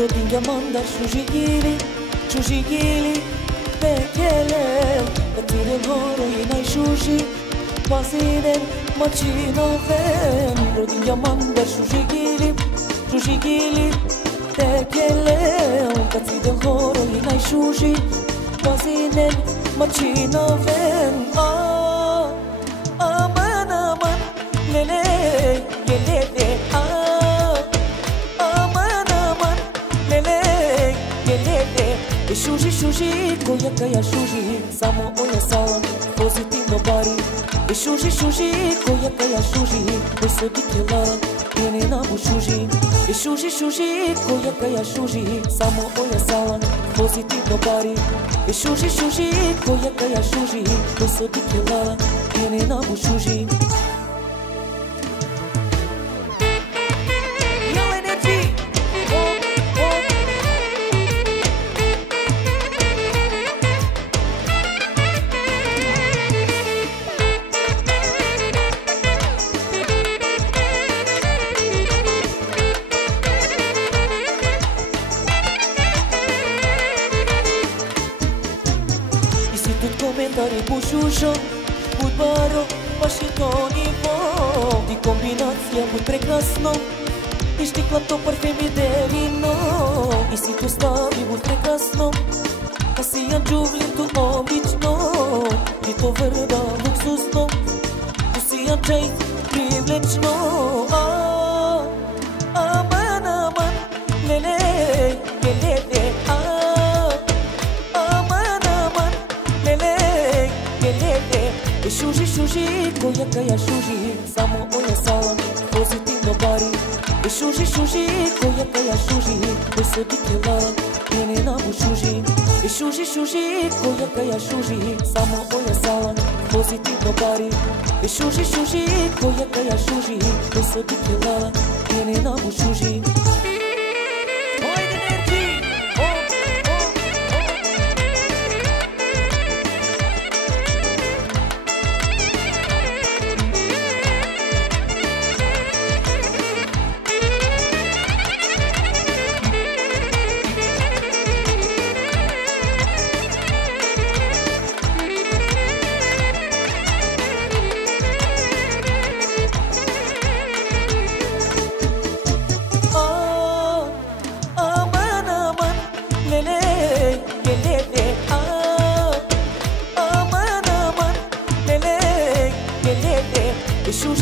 Rodinja mandar shujigili Bekelem Katiden horo inay shuji Pasiden machinoven Rodinja mandar shujigili Bekelem Katiden horo inay shuji Pasiden machinoven Aman lele Shuji, goya kaya shuji, samo oya sala, positive nobody. Shuji, goya kaya shuji, você bikila, ene na bushuji. Shuji, goya kaya shuji, samo oya sala, positive nobody. Shuji, goya kaya shuji, você bikila, ene na bushuji. Коментари пушушо, будь баро, пашитони во. Ти комбинация будь прекрасно, ти штиклато парфеми девино. И си ту стави будь прекрасно, а си анджувлин ту обично. Ти то верда луксусно, ту си анджей привлечно. Аман, леле, Shuji, goya kaya shuji, samo oya sala, positive nobody. Shuji, goya kaya shuji, você bikila, ene na bushuji. Shuji, goya kaya shuji, samo oya sala, positive nobody. Shuji, goya kaya shuji, você bikila, ene na bushuji.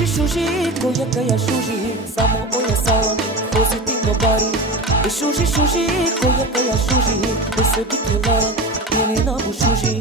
Shuji, goya kaya shuji, samo oya sala, positive nobody. Shuji, goya kaya shuji, você bikila, ene na bushuji.